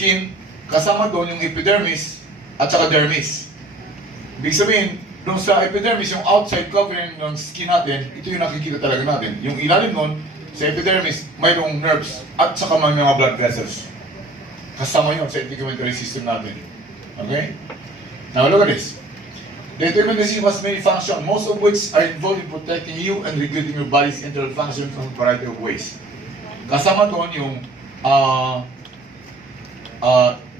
skin, kasama doon yung epidermis at saka dermis. Ibig sabihin, doon sa epidermis, yung outside covering ng skin natin, ito yung nakikita talaga natin. Yung ilalim nun, sa epidermis, mayroong nerves at saka may mga blood vessels. Kasama yun sa integumentary system natin. Okay? Now look at this. The integumentary system has many functions, most of which are involved in protecting you and regulating your body's internal function from a variety of ways. Kasama doon yung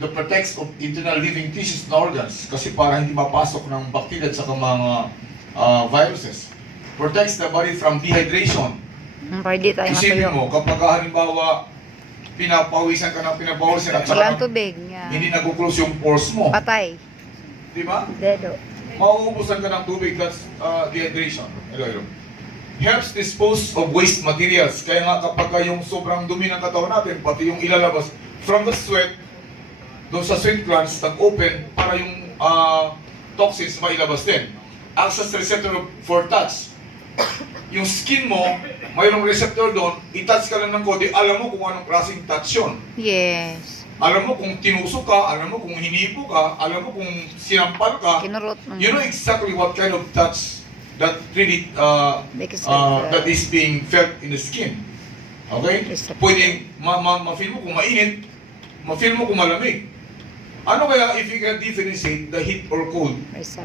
the protects of internal living tissues and organs kasi para hindi mapasok ng bacteria at saka mga viruses. Protects the body from dehydration. Pwede tayo Isipin mo, matuyo. kapag halimbawa pinapawisan ka ng pinapawisan at Walang saka tubig. Yeah. hindi nag-close yung pores mo. Patay. Di ba? Dedo. Mauubusan ka ng tubig, that's dehydration. Hello. Helps dispose of waste materials. Kaya nga kapag yung sobrang dumi ng katawan natin, pati yung ilalabas from the sweat, doon sa sweat glands, nag-open para yung toxins mailabas din. Acts as receptor for touch. Yung skin mo, mayroong receptor doon, i-touch ka lang ng konti, alam mo kung anong klaseng touch yun. Yes. Alam mo kung tinusok ka, alam mo kung hinipo ka, alam mo kung sinampal ka. Kinurot mo. You know exactly what kind of touch that really that is being felt in the skin. Okay? Pwedeng ma-feel mo kung mainit, ma-feel mo kung malamig. Ano kaya if you can differentiate the heat or cold?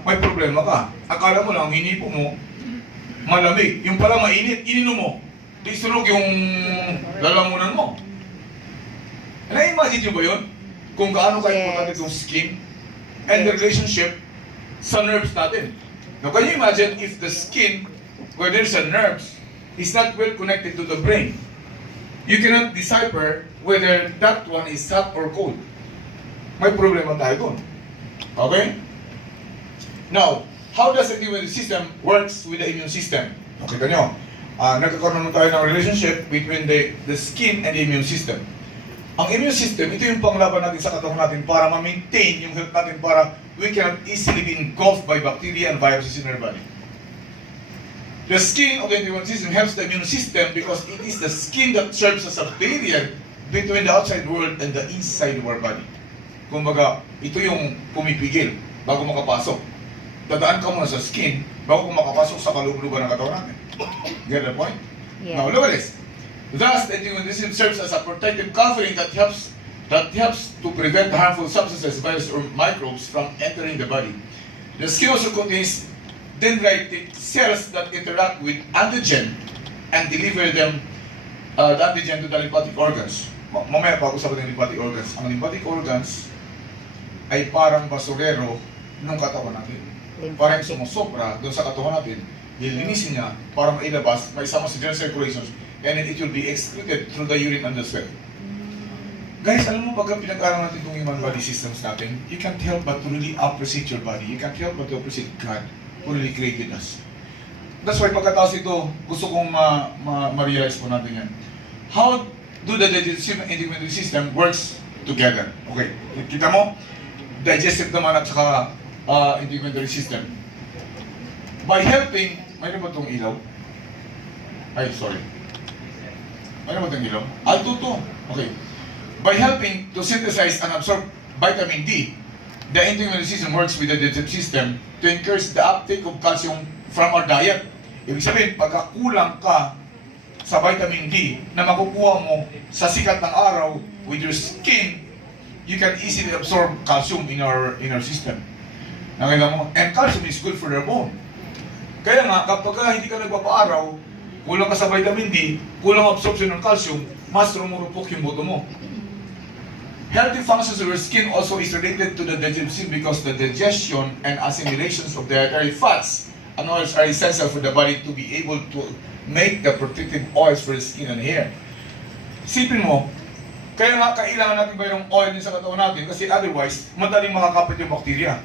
May problema ka. Akala mo lang, hinipo mo, malamig. Yung pala mainit, ininom mo. Di sunog yung lalamunan mo. Na-imagine nyo ba yun? Kung gaano ka-importante itong skin and the relationship sa nerves natin. Now, can you imagine if the skin, where there's a nerves, is not well connected to the brain? You cannot decipher whether that one is hot or cold. May problema tayo dun. Okay? Now, how does the immune system works with the immune system? Nakita nyo, nagkakaroon tayo ng relationship between the skin and the immune system. Ang immune system, ito yung panglaban natin sa katawan natin para ma-maintain yung health natin para we can easily be engulfed by bacteria and viruses in our body. The skin of the immune system helps the immune system because it is the skin that serves as a barrier between the outside world and the inside of our body. Kumbaga, ito yung pumipigil bago makapasok. Dadaan ka muna sa skin bago makapasok sa kaloob-looban ng katawan natin. Get the point? Yeah. Now, look at this. Thus, the immune system serves as a protective covering that helps to prevent harmful substances, viruses, or microbes from entering the body. The skin also contains dendritic cells that interact with antigen and deliver them the antigen to the lymphatic organs. Mamaya pag-usapan ng lymphatic organs. Ang lymphatic organs ay parang basurero ng katawan natin. Parang sumusobra doon sa katawan natin, lilinisin niya para mailabas, maisama sa general circulation, and then it will be excreted through the urine and the sweat. Guys, alam mo pagka pinag-aralan natin itong human body systems natin, you can't help but to really appreciate your body. You can't help but to appreciate God who really created us. That's why pagkatapos ito, gusto kong ma-realize po natin yan. How do the digestive and integumentary system works together? Okay, kita mo? Digestive naman at saka integumentary system. By helping, mayroon ba itong ilaw? Ay, sorry. Mayroon ba itong ilaw? Ay, tuto. Okay. By helping to synthesize and absorb vitamin D, the integumentary system works with the digestive system to encourage the uptake of calcium from our diet. Ibig sabihin, pagka kulang ka sa vitamin D na makukuha mo sa sikat ng araw with your skin, you can easily absorb calcium in our system. Nakita mo? And calcium is good for the bone. Kaya nga, kapag hindi ka nagpapaaraw, kulang ka sa vitamin D, kulang absorption ng calcium, mas rumurupok yung buto mo. Healthy functions of your skin also is related to the digestive system because the digestion and assimilations of dietary fats and oils are essential for the body to be able to make the protective oils for the skin and hair. Sipin mo, kaya nga kailangan natin ba yung oil din sa katawan natin kasi otherwise, madaling makakapit yung bacteria.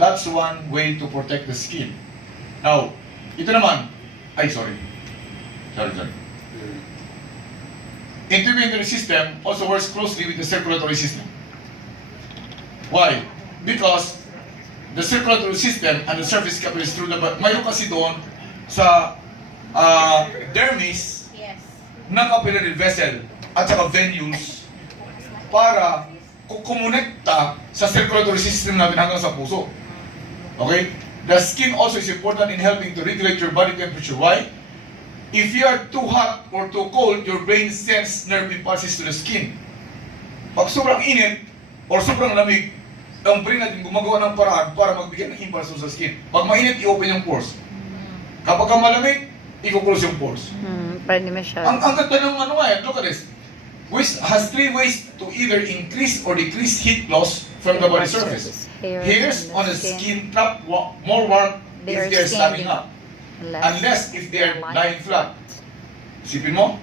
That's one way to protect the skin. Now, ito naman, sorry. Integumentary system also works closely with the circulatory system. Why? Because the circulatory system and the surface capillaries through the body, mayroon kasi doon sa dermis na capillary vessel at saka venules para kumonekta sa circulatory system natin hanggang sa puso. Okay? The skin also is important in helping to regulate your body temperature. Why? If you are too hot or too cold, your brain sends nerve impulses to the skin. Pag sobrang init or sobrang lamig, ang brain natin gumagawa ng paraan para magbigay ng impulse sa skin. Pag mainit, i-open yung pores. Kapag malamig, i-close yung pores. Para hindi masyado. Ang ganda ng ano nga look at this. Which has three ways to either increase or decrease heat loss from the body surface. Hairs on the skin trap more warmth if they are standing up. Unless if they are lying flat. Isipin mo?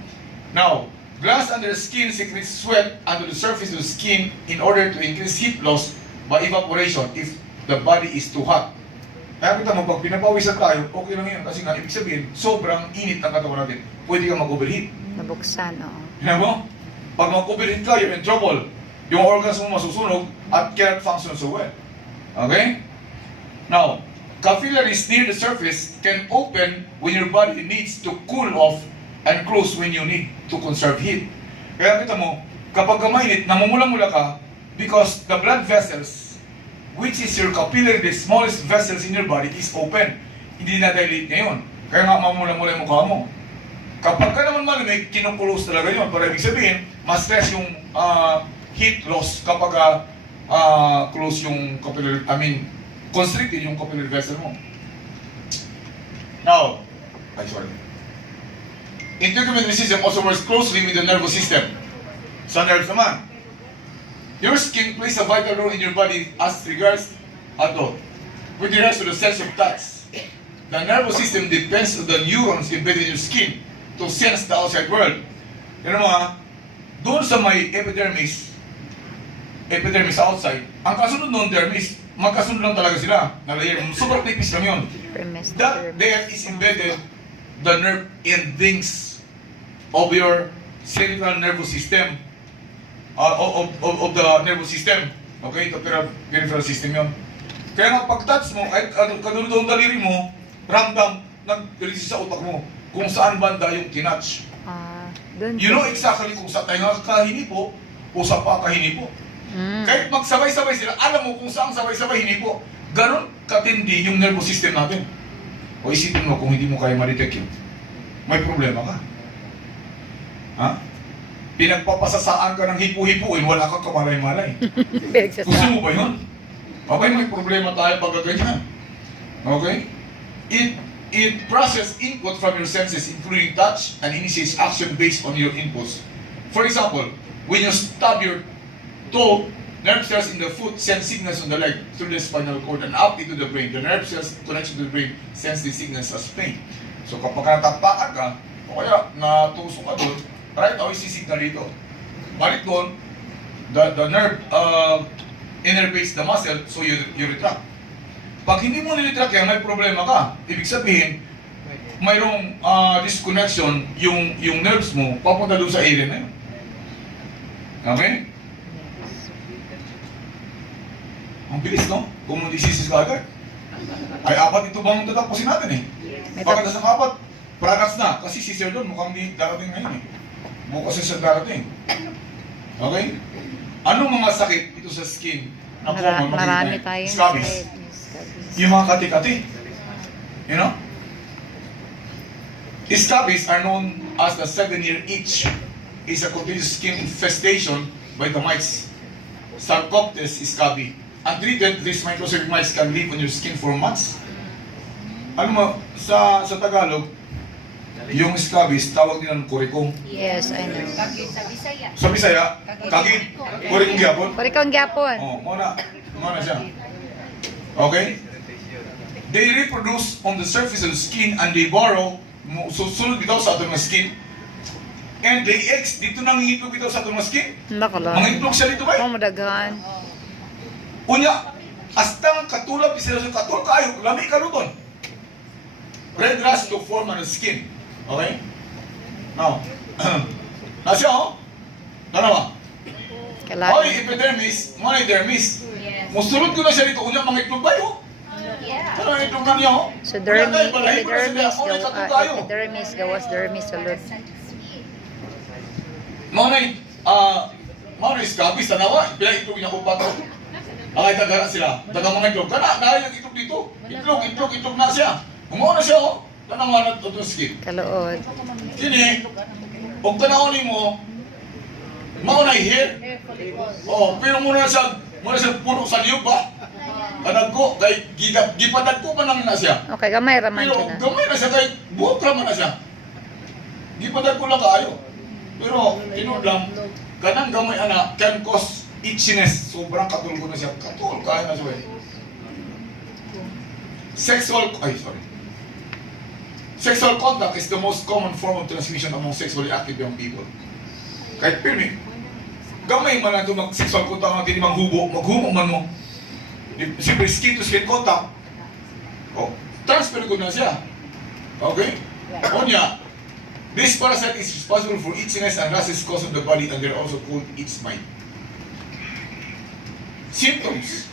Now, glands under the skin secretes sweat under the surface of the skin in order to increase heat loss by evaporation if the body is too hot. Kaya kita mo, pag pinapawisan tayo, okay lang yun. Kasi nga, ibig sabihin, sobrang init ang katawan natin. Pwede kang mag-overheat. Nabuksan, oo. Tignan mo? Pag mag-overheat ka, you're in trouble. Yung organs mo masusunog at cannot function so well. Okay? Now, capillaries near the surface can open when your body needs to cool off and close when you need to conserve heat. Kaya kita mo, kapag mainit, namumula-mula ka because the blood vessels, which is your capillary, the smallest vessels in your body, is open. Hindi na-dilate ngayon. Kaya nga mamula-mula yung mukha mo. Kapag ka naman malamig, kinukulos talaga yun. Para ibig sabihin, mas stress yung heat loss kapag close yung capillary, constricted yung capillary vessel mo. Now, integumentary system also works closely with the nervous system. Sa nerves naman, your skin plays a vital role in your body as regards with regards to the sense of touch. The nervous system depends on the neurons embedded in your skin to sense the outside world. Yan mga, doon sa may epidermis outside, ang kasunod ng dermis, magkasunod lang talaga sila. Na layer, super tipis lang yun. That there is embedded the nerve endings of your central nervous system, of the nervous system. Okay, the peripheral system yun. Kaya nga pag-touch mo, kahit kanunod ang daliri mo, ramdam, nag-release sa utak mo kung saan banda yung tinouch. You know exactly kung sa tayo ka hinipo o sa pa ka hinipo. Kahit magsabay-sabay sila, alam mo kung saan sabay-sabay hinipo. Ganon katindi yung nervous system natin. O isipin mo kung hindi mo kaya ma-detect yun, may problema ka. Ha? Pinagpapasasaan ka ng hipo-hipuin, wala kang kamalay-malay. Gusto mo ba yun? Okay, may problema tayo pag ganyan. Okay? It processes input from your senses, including touch, and initiates action based on your inputs. For example, when you stub your toe, nerve cells in the foot send signals on the leg through the spinal cord and up into the brain. The nerve cells connection to the brain sends the signals as pain. So kapag natapakan ka, o kaya natusok ka doon, right away sisignal dito. Balik doon, the nerve innervates the muscle, so you retract. Pag hindi mo nilitract yan, may problema ka. Ibig sabihin, mayroong disconnection yung nerves mo papunta doon sa area na yun. Okay? Ang bilis, no? Kung diseases ka agad. Ay, apat ito bang tatapusin natin eh. Pagkatas ng apat, products na. Kasi si Sir doon mukhang di darating ngayon eh. Bukas siya darating. Okay? Anong mga sakit ito sa skin na common marami makikita? tayong Scabies. Yung mga kati-kati. You know? Scabies are known as the 7-year itch. Is a continuous skin infestation by the mites. Sarcoptes scabies. Untreated, these microscopic mites can live on your skin for months. Alam mo, sa Tagalog, yung scabies, tawag nila ng kurikong. Yes, I know. Sa Bisaya. Sa Bisaya, kagid, kurikong gyapon. Kurikong gyapon. Oh, muna siya. Okay? They reproduce on the surface of the skin and they burrow, susunod bitaw sa atong skin. And they eggs, dito nang itlog bitaw sa atong skin. Nakala. Mga itlog siya dito ba? Madaghan. Unya, astang katulad, sila sa katul kayo, lami ka doon. Red rash to form on the skin. Okay? Now, nasya oh? Dalawa. Hoy, epidermis, mga dermis. Yes. Musulod ko na siya dito, unya mga itlog ba yun? Yeah. Ano yung itlog na niya oh? So epidermis, gawas dermis, sulod. Mga Mga na scabies, tanawa, pila itlog niya upat ko. Ay, tagara sila. Tagang mga itlog. Kana, nahayag itlog dito. Itlog na siya. Umaw na siya, oh. Tanawa na ito skin. Kalood. Kini, huwag tanawin mo, maunay hair. Oh, pero muna siya puno sa liyog ba? Kanag ko, kay gipadag ko pa naman na siya. Okay, gamay raman Pero siya na. gamay na siya, kay buhok raman na siya. Gipadag ko lang kaayo. Pero, tinod lang, kanang gamay ana, can cause itchiness. Sobrang katulgo na siya. Katul, kaya na siya. Sexual contact is the most common form of transmission among sexually active young people. Kahit pirmi, gamay man na ito mag-sexual contact, hindi maghubo man mo. Siyempre, skin to skin contact. Oh, transfer ko na siya. Okay? Onya, this parasite is responsible for itchiness and rashes caused on the body, and they're also called itch mite. Symptoms.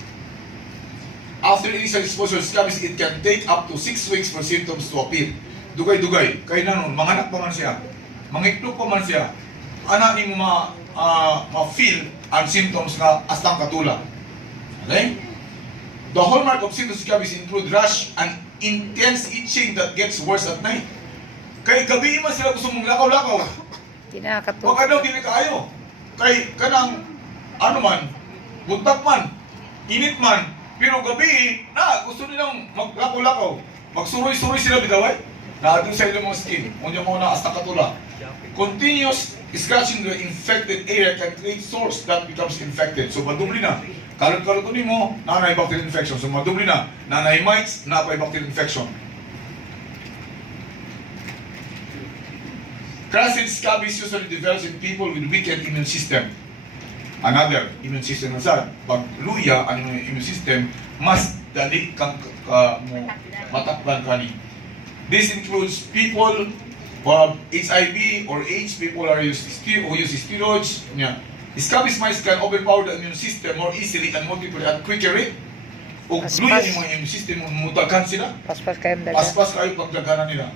After initial exposure to scabies, it can take up to 6 weeks for symptoms to appear. Dugay-dugay. Kaya nanon, manganak pa man siya. Mangitlog pa man siya. Anak ni mo ma-feel ang symptoms nga astang katula. Okay? The hallmark of symptoms of scabies include rash and intense itching that gets worse at night. Kay gabi man sila gusto mong lakaw-lakaw. Kinakatuwa. Pag ano, hindi kaayo. Kay kanang, ano man, buntak man, init man, pero gabi, gusto nilang maglakaw-lakaw. Magsuroy-suroy sila bidaway. Doon sa ilang mga skin, kung mo na asta katula. Continuous scratching the infected area can create sores that becomes infected. So madubli na. Kalot-kalot mo, nanay bacterial infection. So madubli na. Nanay mites, napay bacterial infection. Crescent scabies usually develops in people with weakened immune system. Another immune system na sad. Pag luya ang immune system, mas dali kang matakpan kani. This includes people who have HIV or AIDS, people who use steroids. Yeah. Scabies mites can overpower the immune system more easily and multiply at quicker rate. O luya yung mga immune system, mutagan sila. Paspas kayo daga. Paspas kayo pagdaganan nila.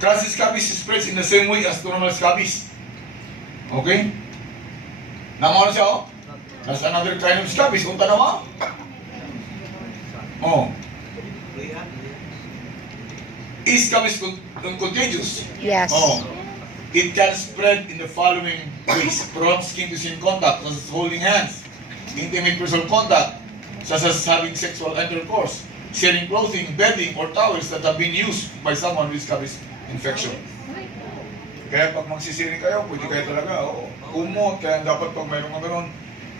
Crescent scabies spreads in the same way as normal scabies. Okay? Namaw na siya, oh. That's another kind of scabies. Unta na mo? Oh. Is scabies contagious? Yes. Oh. It can spread in the following ways. Prolonged skin-to-skin contact, such as holding hands. Intimate personal contact, such as having sexual intercourse. Sharing clothing, bedding, or towels that have been used by someone with scabies infection. Kaya pag magsisiring kayo, pwede kayo talaga, kumot. Kaya dapat pag mayroong mga ganun,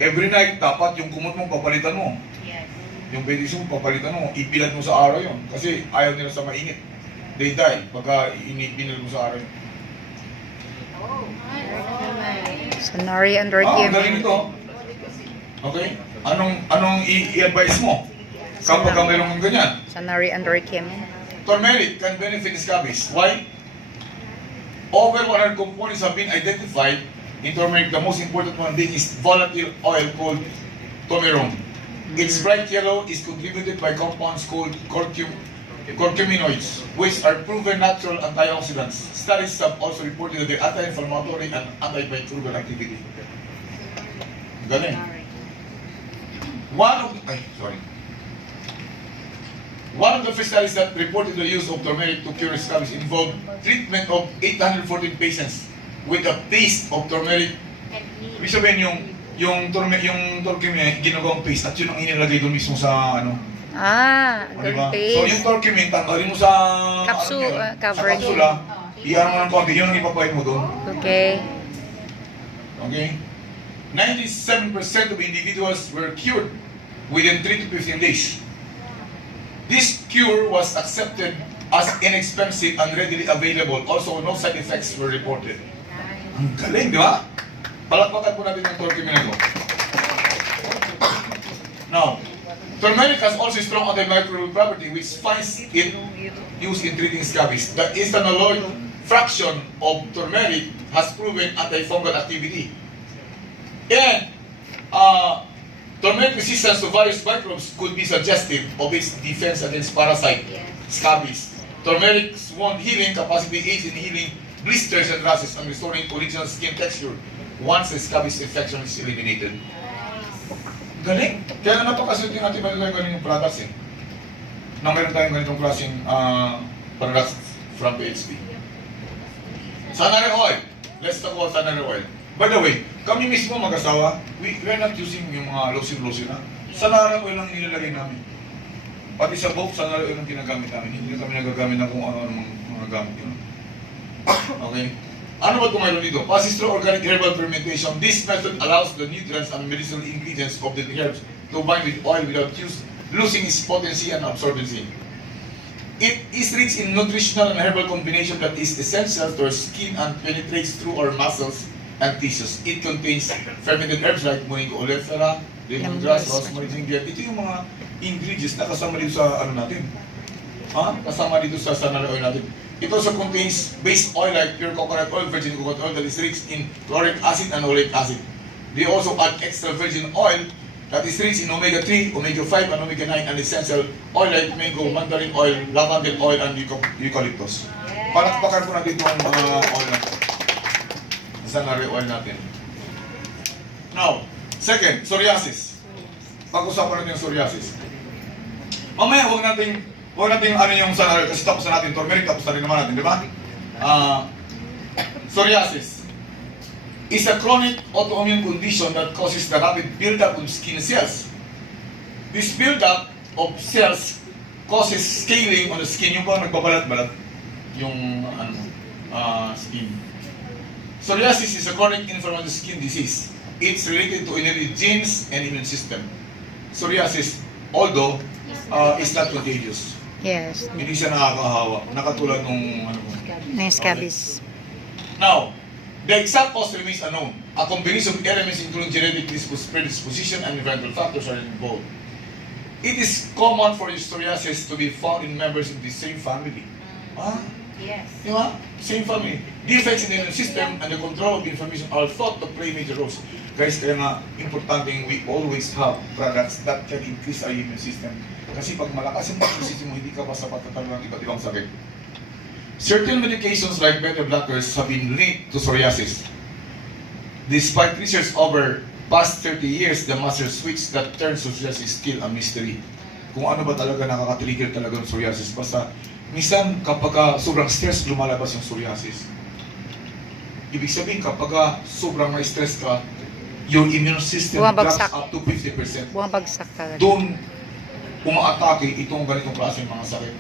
every night, dapat yung kumot mo, papalitan mo. Yes. Yung bedding mo, papalitan mo. Ipilat mo sa araw yun. Kasi ayaw nila sa mainit. They die pagka inipilat mo sa araw yun. Sonari and Galing Regimen. ito. Okay? Anong i-advise mo? Kapag mayroong kang ganyan. Sonari and Regimen. Turmeric can benefit scabies. Why? Over 100 components have been identified in turmeric. The most important one being is volatile oil called tomerone. Its bright yellow is contributed by compounds called curcuminoids, which are proven natural antioxidants. Studies have also reported that they're anti-inflammatory and antimicrobial activity. Galing. One of the first studies that reported the use of turmeric to cure scabies involved treatment of 814 patients with a paste of turmeric. Ibig sabihin yung turkey ginagawang paste at yun ang inilagay doon mismo sa Diba? So yung turkey tanggalin mo sa Capsule, cover. sa kapsula, iyan mo ng konti, yun ang ipapahid mo doon. Okay. Okay? 97% of individuals were cured within 3 to 15 days. This cure was accepted as inexpensive and readily available. Also, no side effects were reported. Ang galing, di ba? Palakpakan po natin yung turkey na ito. Now, turmeric has also strong antimicrobial property which finds it used in treating scabies. The istanolol fraction of turmeric has proven antifungal activity. And turmeric resistance to various microbes could be suggestive of its defense against parasite scabies. Turmeric's wound healing capacity aids in healing blisters and rashes and restoring original skin texture. once the scabies infection is eliminated. Galing! Kaya napakasulit yung ating galing yung products eh. Na meron tayong ganitong klaseng products from PHP. Sanary oil. Let's talk about sanary oil. By the way, kami mismo mag-asawa, we are not using yung mga lotion na. Sanary oil lang nilalagay namin. Pati sa book, sanary oil ang ginagamit namin. Hindi kami nagagamit na kung ano-ano mga gamit yun. Okay? Ano ba kung mayroon dito? Passes through organic herbal fermentation. This method allows the nutrients and medicinal ingredients of the herbs to bind with oil without losing its potency and absorbency. It is rich in nutritional and herbal combination that is essential to our skin and penetrates through our muscles and tissues. It contains fermented herbs like Moringa oleifera, lemongrass, rosemary, ginger. Ito yung mga ingredients na kasama dito sa ano natin. Kasama dito sa sanary oil natin. It also contains base oil like pure coconut oil, virgin coconut oil that is rich in chloric acid and oleic acid. They also add extra virgin oil that is rich in omega-3, omega-5, and omega-9 and essential oil like mango, mandarin oil, lavender oil, and eucalyptus. Palakpakan po natin itong oil natin. Sanary oil natin. Now, second, psoriasis. Pag-usapan natin yung psoriasis. Mamaya, huwag natin ano yung sanary, kasi tapos na natin turmeric, tapos na rin naman natin, di ba? Psoriasis is a chronic autoimmune condition that causes the rapid buildup of skin cells. This buildup of cells causes scaling on the skin, yung parang nagbabalat-balat yung skin. Psoriasis is a chronic inflammatory skin disease. It's related to inherited genes and immune system. Psoriasis, although is not contagious. Yes. Hindi siya nakakahawa. Nakatulad nung Scabies. Now, the exact cause remains unknown. A combination of elements including genetic predisposition and environmental factors are involved. It is common for psoriasis to be found in members in the same family. Yes. Di ba? Same family. Defects in the immune system and the control of inflammation are thought to play major roles. Guys, kaya nga, importante we always have products that can increase our immune system. Kasi pag malakas yung immune system mo, hindi ka basta patatalo ng iba't ibang sakit. Certain medications like beta blockers have been linked to psoriasis. Despite research over past 30 years, the master switch that turns psoriasis is still a mystery. Kung ano ba talaga nakaka-trigger talaga ng psoriasis. Basta, minsan kapag sobrang stress, lumalabas yung psoriasis. Ibig sabihin, kapag sobrang na-stress ka, your immune system drops up to 50%. Bumabagsak talaga. Doon, umaatake itong ganitong klaseng mga sakit.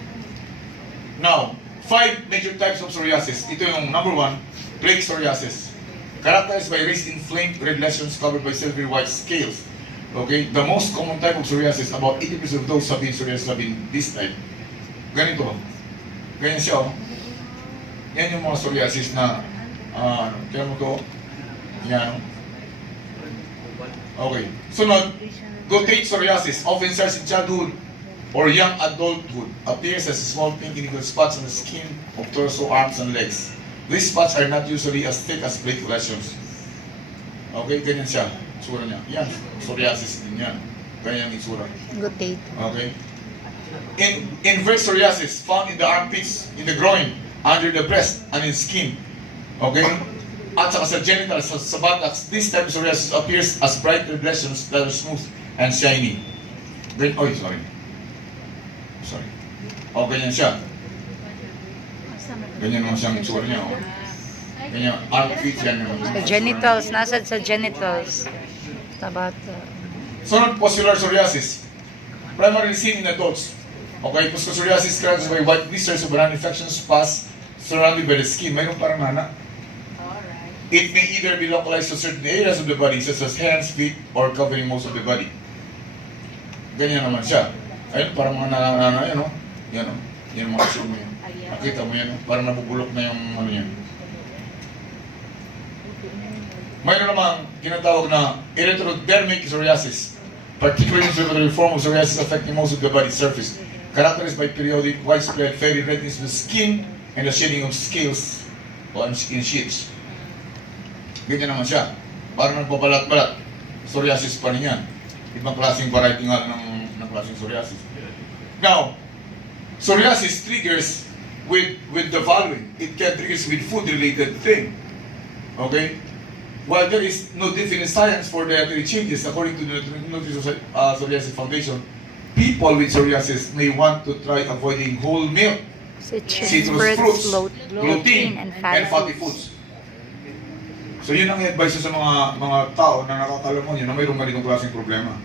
Now, 5 major types of psoriasis. Ito yung number 1, plaque psoriasis. Characterized by raised inflamed red lesions covered by silvery white scales. Okay? The most common type of psoriasis, about 80% of those have been psoriasis have been this type. Ganito. Ganyan siya, oh. Yan yung mga psoriasis na, kaya mo to, yan. Okay. Sunod, guttate psoriasis, often starts in childhood or young adulthood, appears as small pink individual spots on the skin of torso, arms, and legs. These spots are not usually as thick as plaque lesions. Okay, ganyan siya. Itsura niya. Yan, psoriasis din yan. Ganyan yung itsura. Guttate. Okay. Inverse psoriasis, found in the armpits, in the groin, under the breast, and in skin. Okay? At saka sa genitals, sa buttocks, this type of psoriasis appears as bright red lesions that are smooth and shiny. Sorry. Ganyan siya. Ganyan naman siyang itsura niya. Ganyan, armpits yan naman. Sa genitals, nasa sa genitals. Tabat. Sunod, pustular psoriasis. Primarily seen in adults. Okay, pustular psoriasis characterized by white blisters of an infectious pus surrounded by the skin. Mayroon parang nana. It may either be localized to certain areas of the body, such as hands, feet, or covering most of the body. Ganyan naman siya. Ayun, parang mga nanana, yan o. Yan o. Yan mga issue mo yun. Nakita mo yan, parang nabubulok na yung ano yan. Mayroon namang tinatawag na erythrodermic psoriasis, particularly inflammatory form of psoriasis affecting most of the body surface, characterized by periodic widespread fairy redness of the skin and the shedding of scales in sheets. Ganyan naman siya. Parang nagbabalat-balat. Psoriasis pa rin yan. Ibang klaseng variety nga ng klaseng psoriasis. Now, psoriasis triggers with the following. It can triggers with food-related thing. Okay? while there is no definite science for dietary changes according to the Nutrition Psoriasis Foundation, people with psoriasis may want to try avoiding whole milk, citrus fruits, gluten, and fatty foods. So yun ang advice sa mga tao na nakakala mo yun na mayroong ganitong klaseng problema.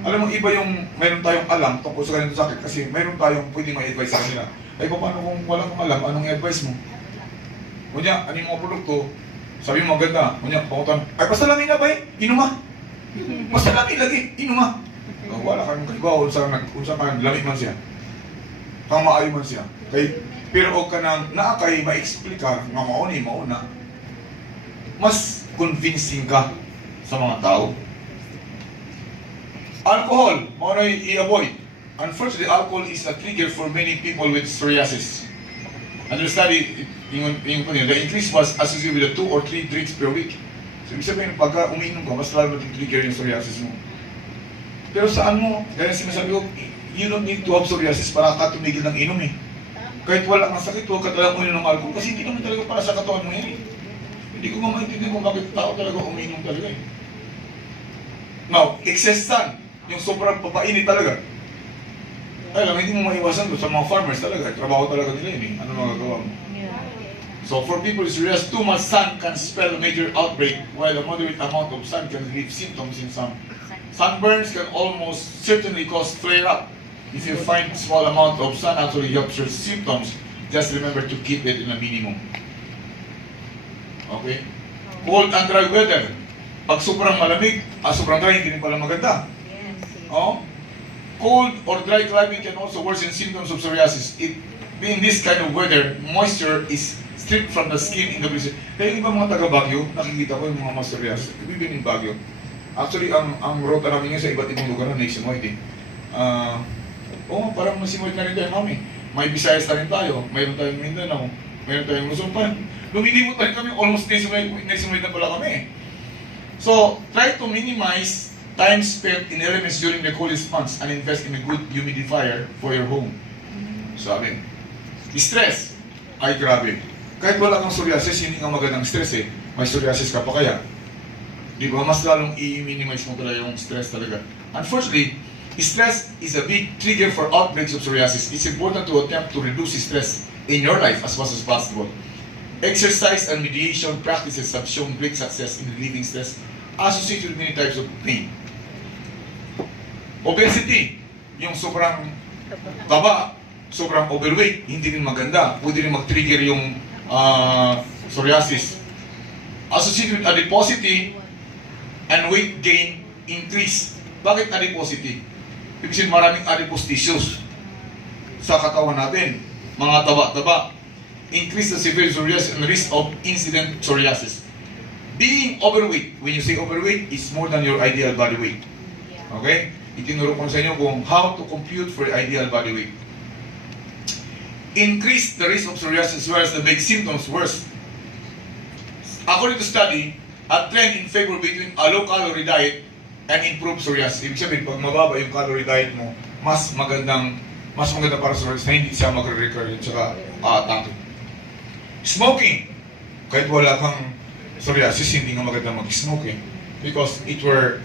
Alam mo, iba yung mayroon tayong alam tungkol sa ganitong sakit kasi mayroon tayong pwedeng ma-advise sa kanila. Ay, paano kung wala kang alam, anong i-advise mo? Kunya, ano yung mga produkto, sabi mo maganda, kunya, pangutan, ay, basta lamin na ba eh, inuma. Basta lamin lagi, inuma. Wala kang kalibaw, unsa ka lamig man siya. Kang maayo man siya. Pero o ka nang naakay ma-explika nga mauna, mas convincing ka sa mga tao. Alcohol, mauna i-avoid. Unfortunately, alcohol is a trigger for many people with psoriasis. Under study, the increase was associated with 2 or 3 drinks per week. So, ibig sabihin, pagka umiinom ka, mas lalo trigger yung psoriasis mo. Pero saan mo, kaya sinasabi ko, you don't need to have psoriasis para ka tumigil ng inom eh. Kahit wala kang sakit, huwag ka talagang uminom ng alcohol kasi hindi naman talaga para sa katawan mo yan eh. Hindi ko maintindihan kung bakit tao talaga umiinom talaga eh. Now, excess sun, yung sobrang papainit talaga. Ay lang, hindi mo maiwasan doon sa mga farmers talaga. Trabaho talaga nila yun eh. Ano magagawa mo? So for people with psoriasis, too much sun can spell a major outbreak, while a moderate amount of sun can relieve symptoms in some. Sunburns can almost certainly cause flare-up. If you find small amount of sun actually helps your symptoms, just remember to keep it in a minimum. Okay? Cold and dry weather. Pag sobrang malamig, sobrang dry, hindi rin pala maganda. Oh? Cold or dry climate can also worsen symptoms of psoriasis. Being this kind of weather, moisture is stripped from the skin in the blizzard. Kaya yung iba mga taga-Baguio, nakikita ko yung mga psoriasis. We've been in Baguio. Actually, ang rota namin ngayon sa iba't ibang lugar na nationwide eh. Parang nationwide na rin tayo kami. May Visayas na rin tayo, mayroon tayong Mindanao, mayroon tayong Luzon. Parang lumilipot na rin kami, almost nationwide na pala kami. So, try to minimize time spent in elements during the coolest months and invest in a good humidifier for your home. Sabi, stress, ay grabe. Kahit wala kang psoriasis, hindi nga magandang stress eh. May psoriasis ka pa kaya. Di ba? Mas lalong i-minimize mo talaga yung stress talaga. Unfortunately, stress is a big trigger for outbreaks of psoriasis. It's important to attempt to reduce stress in your life as much as possible. Exercise and mediation practices have shown great success in relieving stress associated with many types of pain. Obesity, yung sobrang taba, sobrang overweight, hindi rin maganda. Pwede rin mag-trigger yung psoriasis. Associated with adiposity and weight gain increase. Bakit adiposity? Ibig sabihin maraming adipose tissues sa katawan natin. Mga taba-taba. Increase the severity of psoriasis and risk of incident psoriasis. Being overweight, when you say overweight, is more than your ideal body weight. Okay? Itinuro ko sa inyo kung how to compute for ideal body weight. Increase the risk of psoriasis as well as the make symptoms worse. According to study, a trend in favor between a low-calorie diet and improved psoriasis. Ibig sabihin, pag mababa yung calorie diet mo, mas maganda para sa psoriasis na hindi siya magre-recur at saka atake. Smoking. Kahit wala kang psoriasis, hindi nga maganda mag-smoke eh. Because it will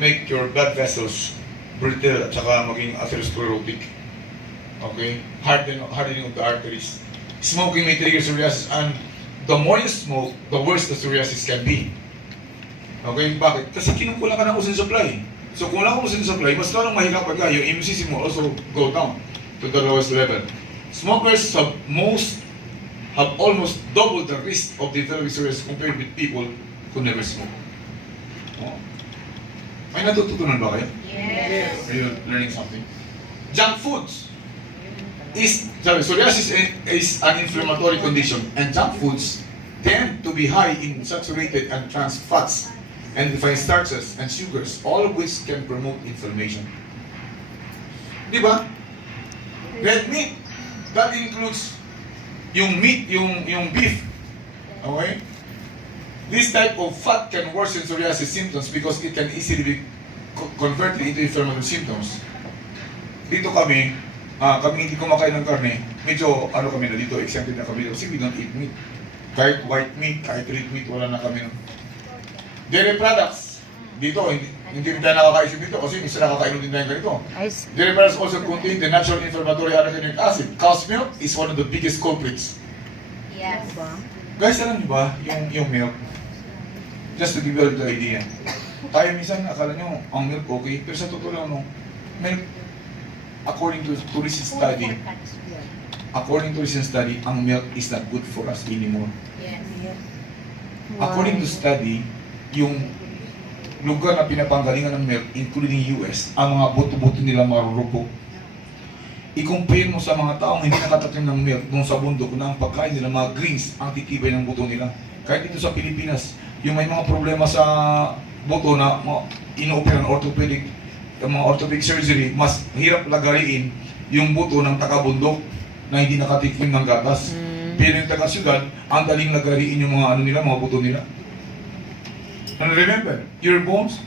make your blood vessels brittle at saka maging atherosclerotic. Okay? Hardening of the arteries. Smoking may trigger psoriasis, and the more you smoke, the worse the psoriasis can be. Okay? Bakit? Kasi kinukulang ka ng oxygen supply. So kung wala kang oxygen supply, mas lalong mahirapan ka. Yung immune system mo also go down to the lowest level. Smokers have almost double the risk of developing psoriasis compared with people who never smoke. Oh. May natututunan ba kayo? Yes. Are you learning something? Junk foods. Psoriasis is an inflammatory condition, and junk foods tend to be high in saturated and trans fats and refined starches and sugars, all of which can promote inflammation. Di ba? Red meat, that includes yung meat, yung beef. Okay? This type of fat can worsen psoriasis symptoms because it can easily be converted into inflammatory symptoms. Dito kami hindi kumakain ng karne, medyo kami na dito, exempted na kami kasi we don't eat meat. Kahit white meat, kahit red meat, wala na kami nun. Dairy products. Dito, hindi rin tayo nakakaisip dito kasi minsan nakakainom din tayo ganito. Dairy products also contain the natural inflammatory arachidonic acid. Cow's milk is one of the biggest culprits. Yes. Guys, alam niyo ba yung milk? Just to give you the idea. Tayo minsan, akala nyo, ang milk okay, pero sa totoo lang, no, milk, according to recent study, ang milk is not good for us anymore. Yes. According to study, yung lugar na pinapanggalingan ng milk, including US, ang mga buto-buto nila marurupok. I-compare mo sa mga taong hindi nakatatim ng milk doon sa bundok na ang pagkain nila, mga greens, ang titibay ng buto nila. Kahit dito sa Pilipinas, yung may mga problema sa buto na ino-opera ng orthopedic, yung mga orthopedic surgery, mas hirap lagariin yung buto ng taga-bundok na hindi nakatikim ng gatas. Pero yung taga-syudad, ang daling lagariin yung mga ano nila, mga buto nila. And remember, your bones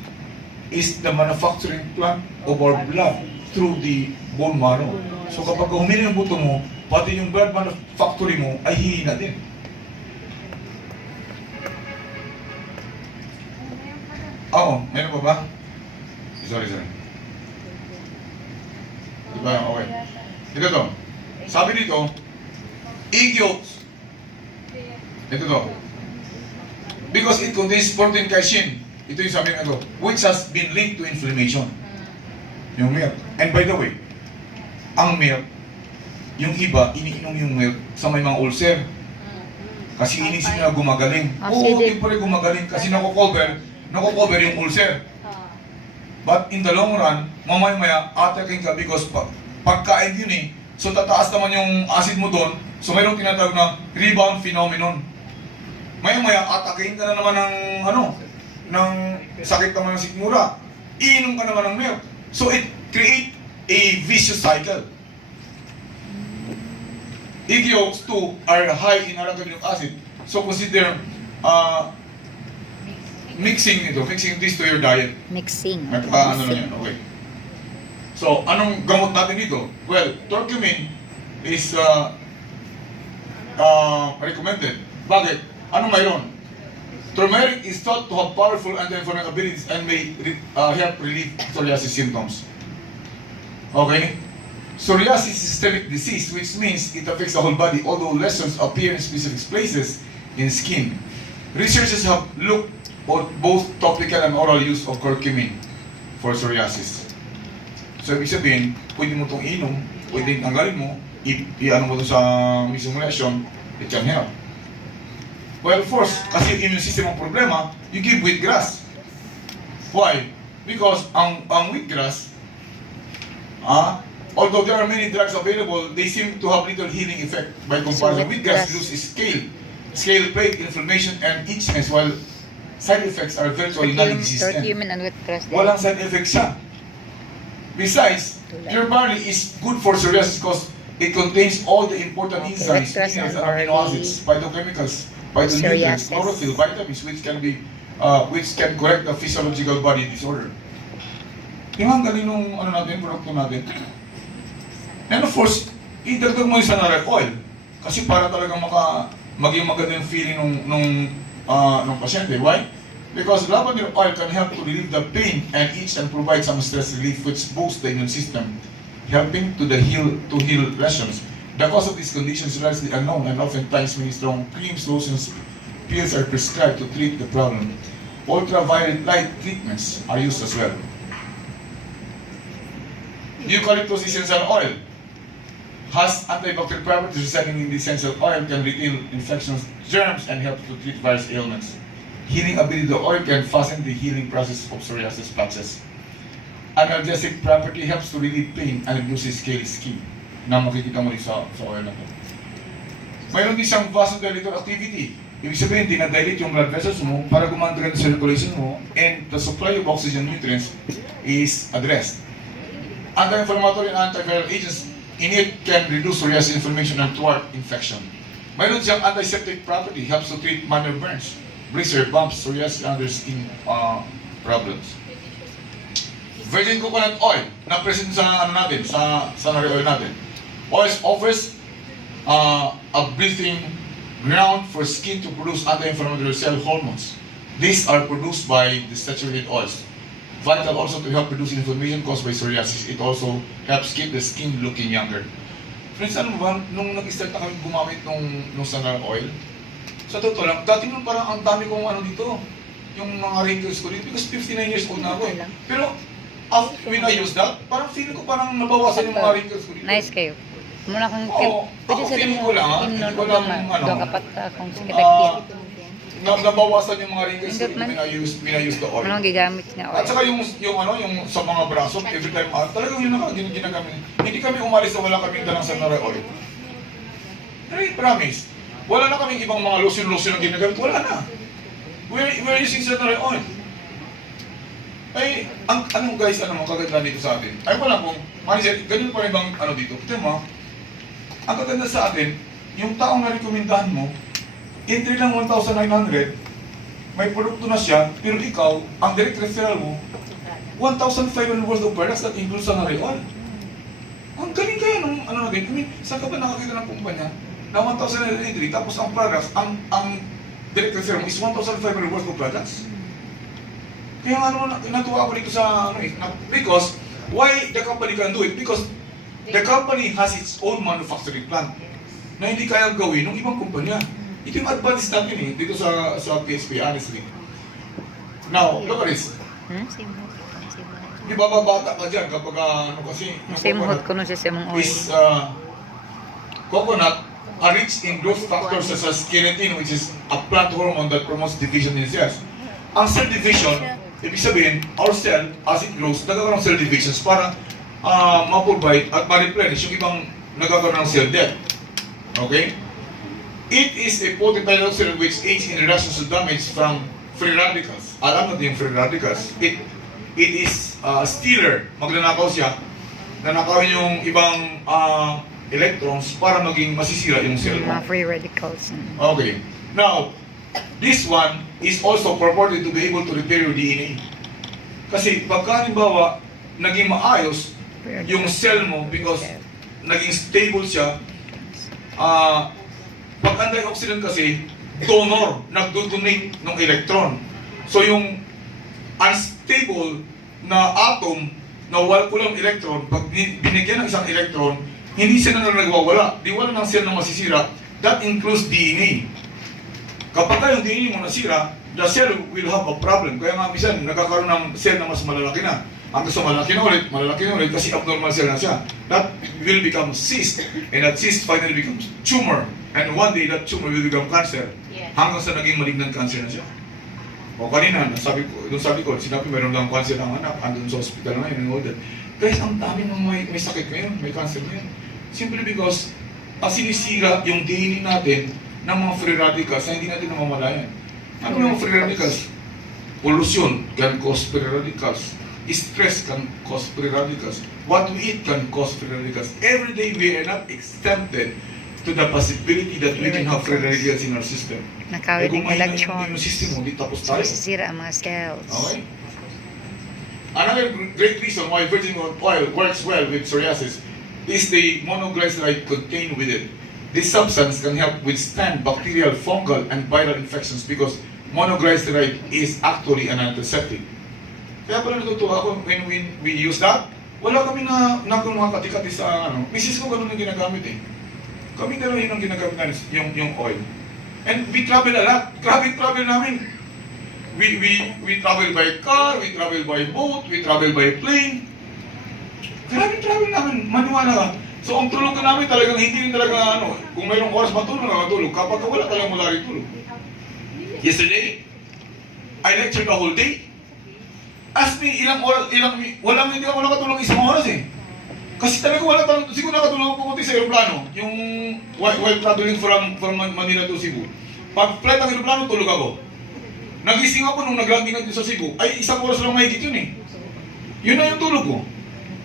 is the manufacturing plant of our blood through the bone marrow. So kapag humili yung buto mo, pati yung blood manufacturing mo ay hihina din. Oo, meron pa ba? Sorry. Diba? Okay. Ito to. Sabi dito, egg yolks. Ito to. Because it contains protein casein. Ito yung sabi na ito, which has been linked to inflammation. Yung milk. And by the way, ang milk, yung iba, iniinom yung milk sa may mga ulcer. Kasi inisip nila gumagaling. Oo, hindi pa rin gumagaling kasi nakocover yung ulcer. But in the long run, mamaya-maya, ataking ka because pagkain yun eh. So tataas naman yung acid mo doon. So mayroong tinatawag na rebound phenomenon. Maya-maya, ataking ka na naman ng sakit naman ng sikmura. Iinom ka naman ng milk. So it create a vicious cycle. Egg yolks too are high in arachidonic acid. So consider mixing this to your diet. Mixing. Ano lang yan, okay. So, anong gamot natin dito? Well, curcumin is recommended. Bakit? Anong mayroon? Turmeric is thought to have powerful anti-inflammatory abilities and may help relieve psoriasis symptoms. Okay? Psoriasis is a systemic disease, which means it affects the whole body, although lesions appear in specific places in skin. Researchers have looked at both topical and oral use of curcumin for psoriasis. So, ibig sabihin, pwede mo itong inom, pwede tanggalin mo, i-ano mo ito sa mismong lesion, it can help. Well, first, kasi yung immune system ang problema, you give wheatgrass. Why? Because ang wheatgrass, although there are many drugs available, they seem to have little healing effect by comparison. So wheatgrass loses scale plate, inflammation, and itchiness, while side effects are virtually non-existent. Curcumin and wheatgrass. Walang side effects siya. Besides, pure barley is good for psoriasis because it contains all the important enzymes, minerals, and amino acids, phytochemicals, phytonutrients, chlorophyll, vitamins, which can correct the physiological body disorder. Yung ang galing nung produkto natin. And of course, idagdag mo yung sunlight oil. Kasi para talagang maging maganda yung feeling nung pasyente. Why? Because lavender oil can help to relieve the pain and itch and provide some stress relief which boosts the immune system, helping to heal lesions. The cause of this condition is largely unknown, and oftentimes many strong creams, lotions, pills are prescribed to treat the problem. Ultraviolet light treatments are used as well. Eucalyptus essential oil has antibacterial properties residing in the essential oil, can repel infections, germs, and help to treat various ailments. Healing ability of the oil can fasten the healing process of psoriasis patches. Analgesic property helps to relieve pain and reduces scaly skin na makikita mo rin sa oil na ito. Mayroon din siyang vasodilator activity. Ibig sabihin, dinadilate yung blood vessels mo para gumanda ng circulation mo and the supply of oxygen nutrients is addressed. Anti-inflammatory and antiviral agents in it can reduce psoriasis inflammation and thwart infection. Mayroon siyang antiseptic property, helps to treat minor burns, blister, bumps, psoriasis, and other skin problems. Virgin coconut oil na present sa sa nari oil natin. Oil offers a breathing ground for skin to produce anti-inflammatory cell hormones. These are produced by the saturated oils. Vital also to help reduce inflammation caused by psoriasis. It also helps keep the skin looking younger. Friends, ano ba, nung nag-start na kami gumamit nung sunflower oil, sa totoo lang, dati nung parang ang dami kong ano dito, yung mga wrinkles ko dito, because 59 years old na ako eh. Pero, when I use that, parang feeling ko parang nabawasan yung mga wrinkles ko dito. Nice kayo. Muna kung Oo, pwede ako sa feeling ko lang, hindi ko lang, kapat kung sakit nabawasan yung mga wrinkles ko dito when I use the oil. Anong gigamit nga At oil? saka yung sa mga braso, every time talagang yun ang ginagamit. Hindi kami umalis na wala kaming dalang sunflower oil. I promise. Wala na kaming ibang mga lotion na ginagamit. Wala na. We're using sunflower oil. Ay, anong guys, mga kaganda dito sa atin? Ay, wala kung, manisin, ganyan pa rin bang dito? Ito mo, ang kaganda sa atin, yung taong na-recomendahan mo, entry lang 1,900, may produkto na siya, pero ikaw, ang direct referral mo, 1,500 worth of products that includes sa oil. Ang galing kaya nung na din. I mean, saan ka ba nakakita ng kumpanya na 1,000 entry, tapos ang products, ang direct referral mo is 1,500 worth of products? Kaya natuwa ako dito sa because, why the company can do it? Because the company has its own manufacturing plant na hindi kayang gawin ng ibang kumpanya. Ito yung advantage natin dito sa PSP, honestly. Now, look at this. Di ba babata ka dyan kapag kasi Simhot ko nun sa simong oil. is coconut are rich in growth factors such as keratin, which is a plant hormone that promotes division in cells. Ang cell division, ibig sabihin, our cell, as it grows, nagkakaroon ng cell divisions para ma-provide at ma-replenish yung ibang nagkakaroon ng cell death. Okay? It is a potent antioxidant which aids in reduction to damage from free radicals. Alam natin yung free radicals. It is stealer. Magnanakaw siya. Nanakawin yung ibang electrons para maging masisira yung cell mo. Mga free radicals. Okay. Now, this one is also purported to be able to repair your DNA. Kasi pagka halimbawa, naging maayos yung cell mo because naging stable siya, pag antioxidant kasi, donor, nagdo-donate ng electron. So yung unstable na atom na wala kulang electron, pag binigyan ng isang electron, hindi siya na nagwawala. Di wala ng cell na masisira. That includes DNA. Kapag yung DNA mo nasira, the cell will have a problem. Kaya nga minsan, nagkakaroon ng cell na mas malalaki na. Ang gusto malalaki na ulit kasi abnormal cell na siya. That will become cyst. And that cyst finally becomes tumor. And one day, that tumor will become cancer. Hanggang sa naging malignant cancer na siya. O kanina, sabi ko, sinabi meron lang cancer ng anak, andun sa hospital ngayon, and all that. Guys, ang dami ng may sakit ngayon, may cancer ngayon. Simply because, sinisira yung DNA natin ng mga free radicals na hindi natin namamalayan. Ano yung free radicals? Pollution can cause free radicals. Stress can cause free radicals. What we eat can cause free radicals. Every day we are not exempted to the possibility that we can have free radicals in our system. Nakawin ng Kung mahina electrons. yung system mo, di tapos tayo. Masisira ang mga cells. Okay? Another great reason why virgin oil works well with psoriasis is the monoglyceride contained with it. This substance can help withstand bacterial, fungal, and viral infections because monoglyceride is actually an antiseptic. Kaya pala natutuwa ako when we use that, wala kami na mga katikati sa misis ko ganun yung ginagamit eh. Kami dalawa yun ang ginagamit namin, yung oil. And we travel a lot. Grabe travel namin. We travel by car, we travel by boat, we travel by plane. Grabe travel namin, maniwala ka. So ang tulog ka namin talagang hindi rin talaga kung mayroong oras matulog, nakatulog. Kapag wala talagang wala rin tulog. Yesterday, I lectured the whole day. Ask me ilang oras, hindi ako nakatulog isang oras eh. Kasi talaga wala talagang, siguro nakatulog ako kunti sa aeroplano, yung while traveling from Manila to Cebu. Pag flight ng aeroplano, tulog ako. Nagising ako nung nag-landing natin sa Cebu, ay isang oras lang mahigit yun eh. Yun na yung tulog ko.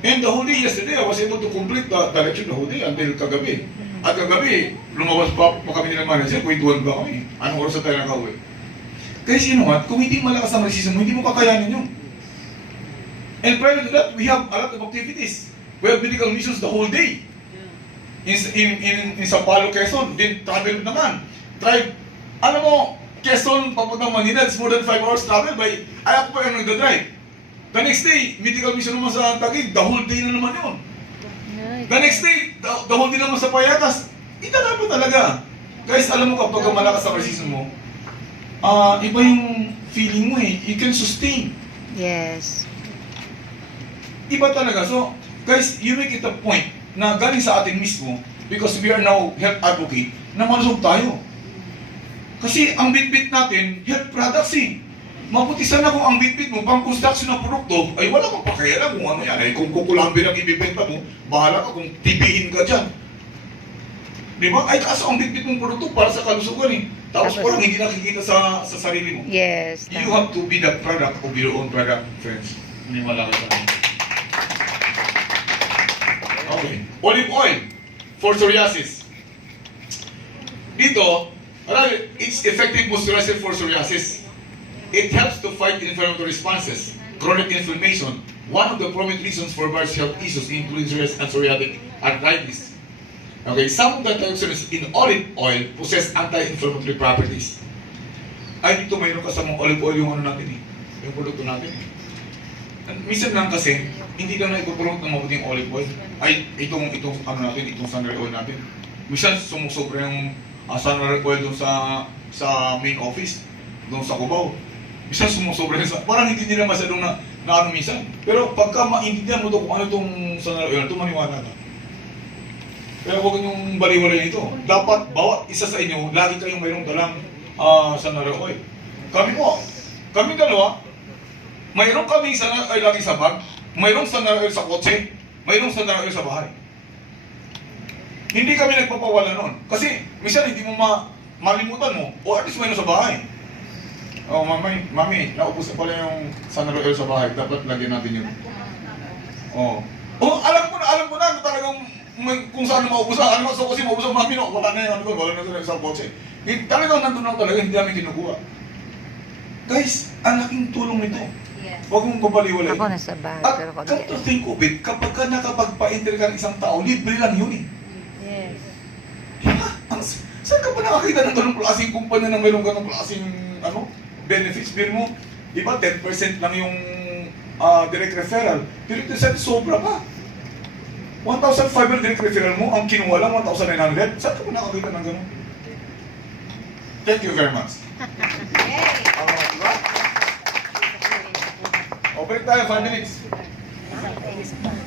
And the whole day yesterday, I was able to complete the lecture the whole day until kagabi. At kagabi, lumabas pa kami nila manager, kwentuhan ba kami? Anong oras na tayo nakauwi? Kasi you know what, kung hindi malakas ang resistance mo, hindi mo kakayanin yun. And prior to that, we have a lot of activities. We have medical missions the whole day. In Sao Paulo, Quezon, then travel naman. Drive. Alam mo, Quezon, papuntang Manila, it's more than 5 hours travel by, ay ako pa yung nagdadrive. The next day, medical mission naman sa Taguig, the whole day na naman yun. The next day, the whole day naman sa Payatas, itala mo talaga. Guys, alam mo kapag malakas sa resistance mo, iba yung feeling mo eh, you can sustain. Yes. Iba talaga. So, guys, you make it a point na galing sa atin mismo, because we are now health advocate, na malusog tayo. Kasi ang bitbit natin, health products eh. Mabuti sana kung ang bitbit mo, pang construction ng produkto, ay wala kang pakialam kung ano yan. Ay kung kukulambi ang ibibenta mo, bahala ka kung tibihin ka dyan. Di ba? Ay kaso ang bitbit mong produkto para sa kalusugan eh. Tapos parang hindi nakikita sa sarili mo. Yes. You have to be the product of your own product, friends. Hindi malaki sa akin. Okay. Olive oil for psoriasis. Dito, it's effective moisturizer for psoriasis. It helps to fight inflammatory responses, chronic inflammation, one of the prominent reasons for various health issues, including psoriasis and psoriatic arthritis. Okay, some of the antioxidants in olive oil possess anti-inflammatory properties. Ay, dito mayroon kasamang olive oil yung ano natin eh, yung produkto natin eh. Minsan lang kasi, hindi ka na ipopromote ng mabuting olive oil. Ay, itong ano natin, itong sunrise oil natin. Minsan sumusobra yung sunrise oil doon sa main office, doon sa Cubao. Minsan sumusobra yun sa, parang hindi nila masyadong na ano minsan. Pero pagka maintindihan mo to kung ano itong sunrise oil, ito maniwala ka. Pero huwag niyong baliwalay nito. Dapat bawat isa sa inyo, lagi kayong mayroong dalang sunrise oil. Kami dalawa, mayroon kami sunrise oil lagi sa bag, mayroong sunrise oil sa kotse, mayroong sunrise oil sa bahay. Hindi kami nagpapawala nun. Kasi, minsan hindi mo malimutan mo, o at least mayroon sa bahay. Oh, mami, naubos na pala yung sunrise oil sa bahay, dapat lagyan natin yun. Oh, alam ko na talagang kung saan maubos na. Alam mo, so kasi maubos ang mami, no, wala na yung wala na sa kotse. Talagang nandun lang talaga, hindi namin kinukuha. Guys, ang laking tulong nito. Huwag mong babaliwalay. Ako nasa bag, At pero come to think of it, kapag ka nakapagpa-enter ka ng isang tao, libre lang yun eh. Yes. Diba? Saan ka pa nakakita ng ganong klaseng kumpanya na mayroong ganong klaseng benefits? Pero mo, di ba 10% lang yung direct referral. Pero ito sa sobra pa. 1,500 direct referral mo, ang kinuha lang 1,900. Saan ka pa nakakita ng ganon? Thank you very much. Diba? O, break tayo, 5 minutes.